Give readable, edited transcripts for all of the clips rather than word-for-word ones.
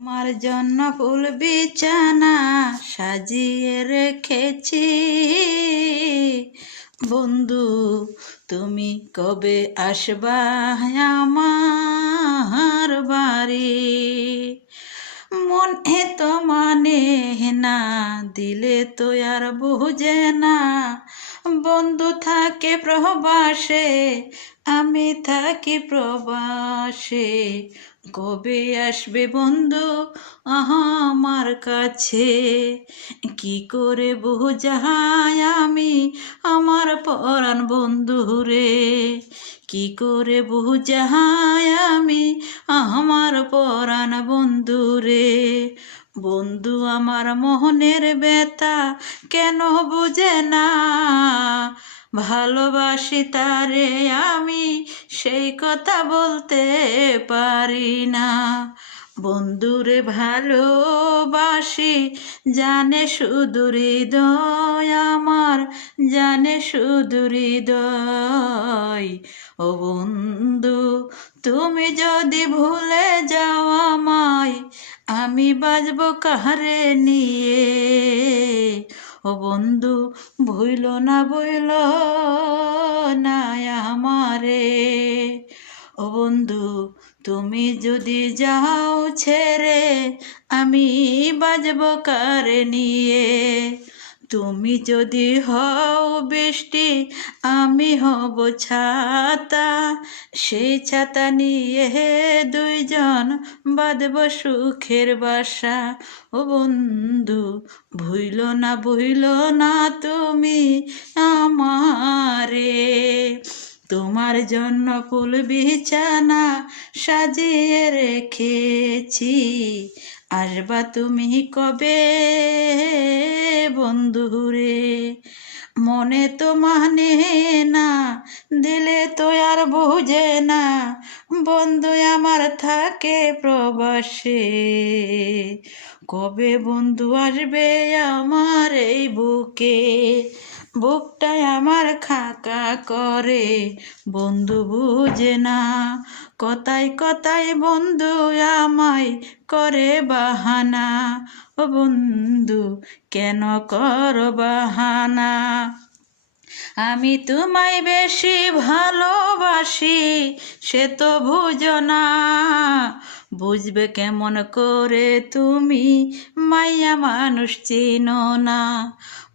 আমার জন্য ফুল বিছানা সাজিয়ে রেখেছি, বন্ধু তুমি কবে আসবা আমার বাড়ি? মনে তো মানে না, দিলে তো আর বুঝে না, বন্ধু থাকে প্রবাসে, আমি থাকি প্রবাসে। কবে আসবে বন্ধু আমার কাছে? কি করে বুঝাই আমি আমার পরাণ বন্ধু রে? কি করে বুঝাই আমি আমার পরাণ বন্ধু রে? বন্ধু আমার মোহনের ব্যথা কেন বুঝে না, ভালোবাসি তারে আমি সেই কথা বলতে পারি না। বন্ধুরে ভালোবাসি জানে শুধু হৃদয় আমার, জানে শুধু হৃদয়। ও বন্ধু তুমি যদি ভুলে যাও আমায়, আমি বাজবো কাহারে নিয়ে? ও বন্ধু ভুইল না না আমারে। ও বন্ধু তুমি যদি যাও ছেড়ে, আমি বাজবো কারে নিয়ে? তুমি যদি হও বৃষ্টি, আমি হব ছাতা, সেই ছাতা নিয়ে দুইজন বাঁধব সুখের বাসা। ও বন্ধু ভুইল না তুমি আমারে। তোমার জন্য ফুল বিছানা সাজিয়ে রেখেছি, আসবা তুমি কবে বন্ধুরে? মনে তো মানে না, দিলে তো আর বুঝে না, বন্ধু আমার থাকে প্রবাসে। কবে বন্ধু আসবে আমার এই বুকে? বুকটাই আমার খাকা করে, বন্ধু বুঝে না। কথায় কথায় বন্ধু আমায় করে বাহানা, ও বন্ধু কেন কর বাহানা? আমি তোমায় বেশি ভালোবাসি সে তো বুঝো না, বুঝবে কেমন করে তুমি মাইয়া মানুষ চিনো না?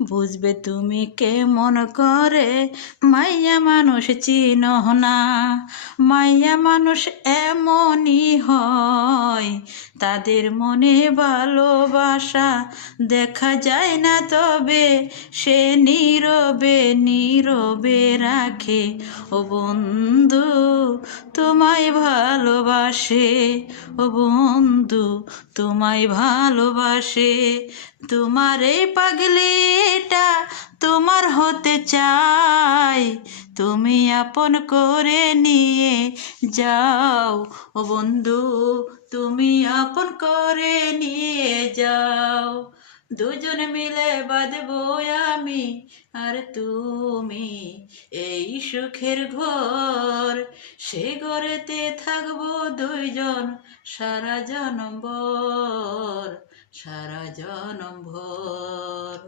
বুঝবে তুমি কেমন করে মাইয়া মানুষ চিনো না? মাইয়া মানুষ এমনই হয়, তাদের মনে ভালোবাসা দেখা যায় না, তবে সে নীরবে নীরবে রাখে। ও বন্ধু তোমায় ভালোবাসে, ও বন্ধু তোমায় ভালোবাসে। তোমার এই পাগলিটা তোমার হতে চাই, তুমি আপন করে নিয়ে যাও। ও বন্ধু তুমি আপন করে নিয়ে যাও, দুজন মিলে বাঁধবো আমি আর তুমি এই সুখের ঘর। সে ঘরেতে থাকবো দুইজন সারা জনম ভর, সারা জনম ভর।